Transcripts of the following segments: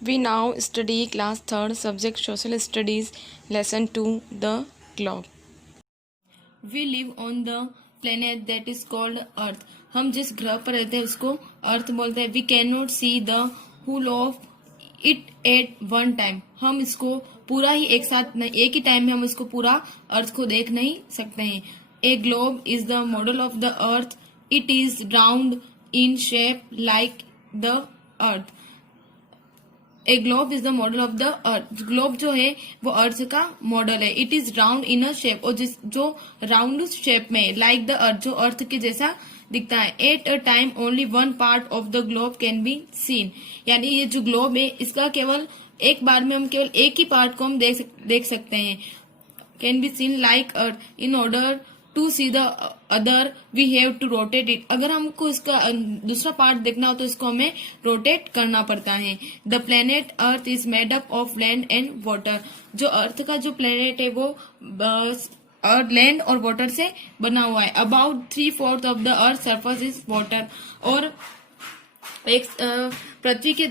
We now study class 3rd subject social studies lesson 2 the globe. We live on the planet that is called Earth. हम जिस ग्रह पर रहते हैं उसको अर्थ बोलते हैं. We cannot see the whole of it at one time. हम इसको पूरा ही एक साथ नहीं, एक ही टाइम में हम इसको पूरा अर्थ को देख नहीं सकते हैं. A globe is the model of the earth. It is round in shape like the earth. A globe is the model of the earth. Globe जो है वो अर्थ का मॉडल है. It is round in a shape, और जो round shape में like the earth, जो अर्थ के जैसा दिखता है. At a time only one part of the globe can be scene. यानी ये जो ग्लोब है इसका केवल एक बार में हम केवल एक ही पार्ट को हम देख सकते हैं. Can be seen like earth. In order to see the other we have to rotate it. अगर हमको इसका दूसरा पार्ट देखना हो तो इसको हमें रोटेट करना पड़ता है. The planet earth is made up of land and water. जो अर्थ का जो प्लेनेट है वो लैंड और वाटर से बना हुआ है. About 3/4 of the earth surface is water. और एक पृथ्वी के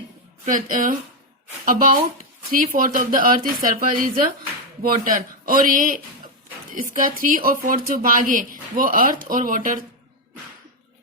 about 3/4 of the earth is surface is water. और ये इसका 3 और 4 जो भाग है वो अर्थ और water.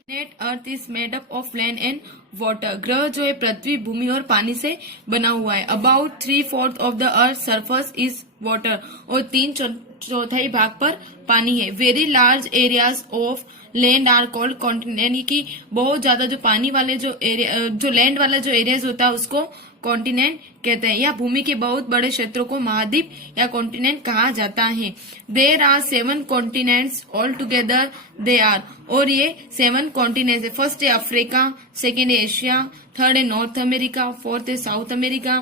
Net earth is made up of land and water. ग्रह जो है पृथ्वी, भूमि और पानी से बना हुआ है. About 3/4 of the earth surface is water. और 3/4 भाग पर पानी है. Very large areas of land are called continent. यानी कि बहुत ज्यादा जो पानी वाले जो एरिया, जो लैंड वाला जो एरियाज होता है उसको कॉन्टिनेंट कहते हैं. या भूमि के बहुत बड़े क्षेत्रों को महाद्वीप या कॉन्टिनेंट कहा जाता है. There are 7 continents all together they are. और ये 7 कॉन्टिनेंट्स है. फर्स्ट है अफ्रीका, सेकेंड है एशिया, थर्ड है नॉर्थ अमेरिका, फोर्थ है साउथ अमेरिका,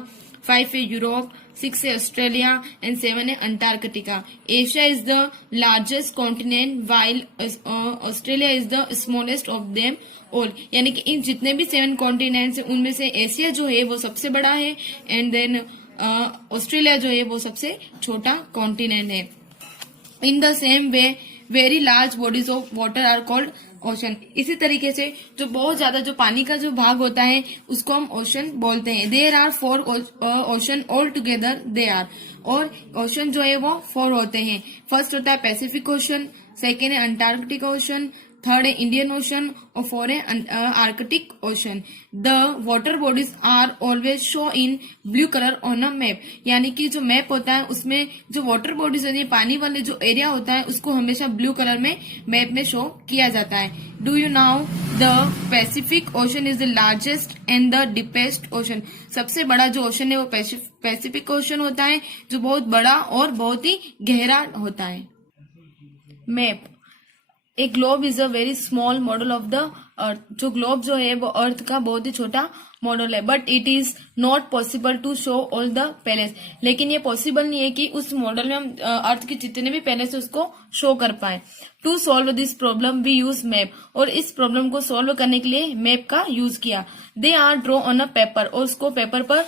5 है यूरोप, 6 है ऑस्ट्रेलिया एंड 7 है Antarctica. Asia is the largest continent while Australia is the smallest of them all. यानी कि इन जितने भी 7 कॉन्टिनेंट्स हैं उनमें से एशिया जो है वो सबसे बड़ा है एंड देन ऑस्ट्रेलिया जो है वो सबसे छोटा कॉन्टिनेंट है. In the same way very large bodies of water are called ocean. इसी तरीके से जो बहुत ज्यादा जो पानी का जो भाग होता है उसको हम ओशन बोलते हैं. There are 4 ocean all together they are. और ओशन जो है वो 4 होते हैं. फर्स्ट होता है पैसिफिक ओशन, सेकेंड है अंटार्कटिक ओशन, थर्ड है इंडियन ओशन और 4 है Arctic ocean. The water bodies are always show in blue colour on a map. यानी कि जो मैप होता है उसमें जो वाटर बॉडीज होती है, पानी वाले जो एरिया होता है उसको हमेशा ब्लू कलर में मैप में शो किया जाता है. Do you now the Pacific ocean is the largest and the deepest ocean. सबसे बड़ा जो ओशन है वो पैसिफिक ओशन होता है जो बहुत बड़ा और बहुत ही गहरा होता है. Map. A globe is a very small model of the अर्थ. जो ग्लोब जो है वो अर्थ का बहुत ही छोटा मॉडल है. But it is not possible to show all the palace. लेकिन ये पॉसिबल नहीं है कि उस मॉडल में हम अर्थ के जितने भी पैलेस है उसको शो कर पाए. To solve this problem we use map. और इस प्रॉब्लम को सॉल्व करने के लिए मैप का यूज किया. They are draw on a paper. और उसको पेपर पर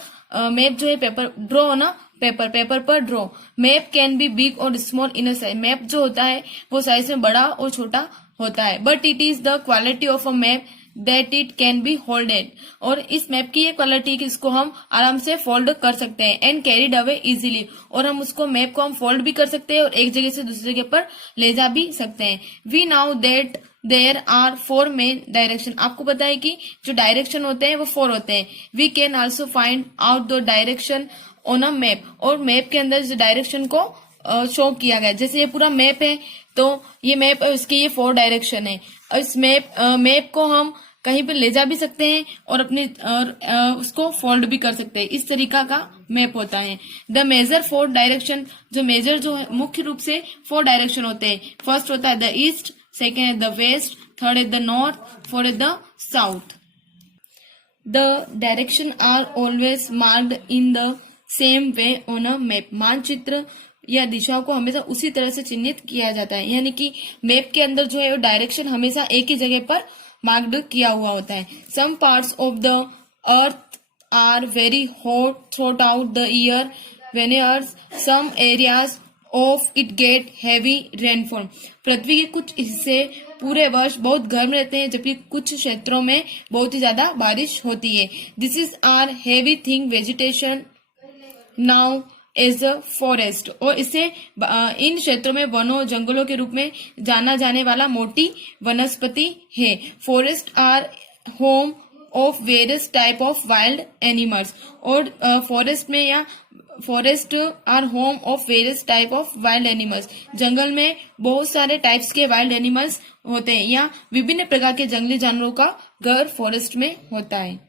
मैप जो है paper draw on a paper पर draw. Map can be big और small in a size. Map जो होता है वो साइज में बड़ा और छोटा होता है. But it is the quality of a map that it can be holded. और इस मैप की ये क्वालिटी कि इसको हम आराम से फोल्ड कर सकते हैं. And carried away easily. और हम उसको मैप को हम फोल्ड भी कर सकते हैं और एक जगह से दूसरी जगह पर ले जा भी सकते हैं. We know that there are 4 main direction. आपको पता है कि जो डायरेक्शन होते हैं वो 4 होते हैं. We can also find out the direction on a map. और मैप के अंदर जो डायरेक्शन को शो किया गया, जैसे ये पूरा मैप है तो ये मैप है, उसके ये 4 डायरेक्शन है. और इस मैप को हम कहीं पर ले जा भी सकते हैं और अपने उसको फोल्ड भी कर सकते हैं. इस तरीका का मैप होता है. The major 4 direction. जो मेजर जो है मुख्य रूप से 4 डायरेक्शन होते हैं. फर्स्ट होता है द ईस्ट, सेकेंड है द वेस्ट, थर्ड है द नॉर्थ, फोर्थ है the south. The direction are always marked in the same way on a map. मानचित्र या दिशाओं को हमेशा उसी तरह से चिन्हित किया जाता है. यानी कि मैप के अंदर जो है वो डायरेक्शन हमेशा एक ही जगह पर मार्क्ड किया हुआ होता है. Some parts of the earth are very hot through the year, whereas some areas of it get heavy rainfall. पृथ्वी के कुछ हिस्से पूरे वर्ष बहुत गर्म रहते हैं, जबकि कुछ क्षेत्रों में बहुत ही ज्यादा बारिश होती है। This is are heavy thing vegetation now as a forest. और इसे इन क्षेत्रों में वनों जंगलों के रूप में जाना जाने वाला मोटी वनस्पति है। Forest are home of various type of wild animals. और forest are home of various type of wild animals. जंगल में बहुत सारे टाइप्स के वाइल्ड एनिमल्स होते हैं, या विभिन्न प्रकार के जंगली जानवरों का घर फॉरेस्ट में होता है।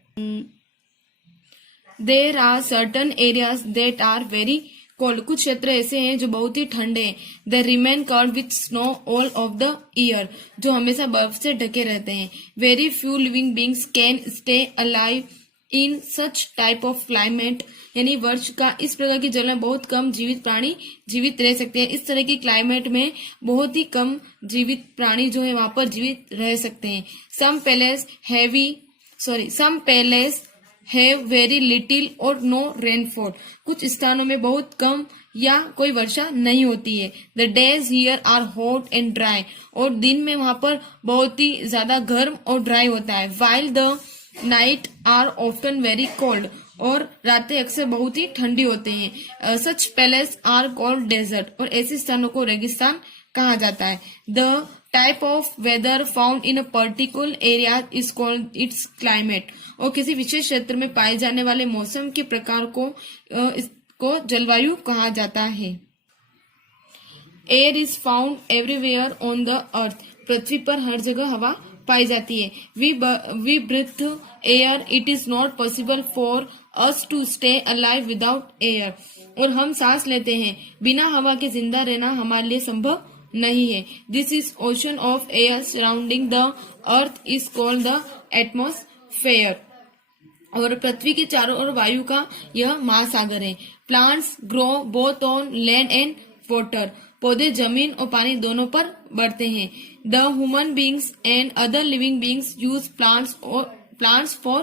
There are certain areas that are very cold. कुछ क्षेत्र ऐसे हैं जो बहुत ही ठंडे हैं। They remain covered with snow all of the year. जो हमेशा बर्फ से ढके रहते हैं। Very few living beings can stay alive in such type of climate. यानी वर्ष का इस प्रकार की जल में बहुत कम जीवित प्राणी जीवित रह सकते हैं। इस तरह की क्लाइमेट में बहुत ही कम जीवित प्राणी जो है वहां पर जीवित रह सकते हैं। Some places have very little or no rainfall. कुछ स्थानों में बहुत कम या कोई वर्षा नहीं होती है। The days here are hot and dry. और दिन में वहां पर बहुत ही ज्यादा गर्म और ड्राई होता है। While the night are often very cold. और रातें अक्सर बहुत ही ठंडी होते हैं। Such places are called desert. और ऐसे स्थानों को रेगिस्तान कहा जाता है। The type of weather found in a particular area is called its climate. और किसी विशेष क्षेत्र में पाए जाने वाले मौसम के प्रकार को इसको जलवायु कहा जाता है। Air is found everywhere on the earth. पृथ्वी पर हर जगह हवा पाई जाती है। We breathe air. It is not possible for us to stay alive without air. और हम सांस लेते हैं, बिना हवा के जिंदा रहना हमारे लिए संभव नहीं है। This is ocean of air surrounding the earth is called the atmosphere. और पृथ्वी के चारों ओर वायु का यह महासागर है। Plants grow both on land and water. पौधे जमीन और पानी दोनों पर बढ़ते हैं। The human beings and other living beings use plants for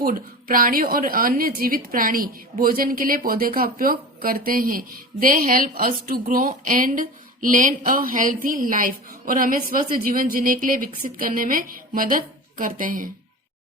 food. प्राणियों और अन्य जीवित प्राणी भोजन के लिए पौधे का उपयोग करते हैं। They help us to grow and lead a healthy life. और हमें स्वस्थ जीवन जीने के लिए विकसित करने में मदद करते हैं।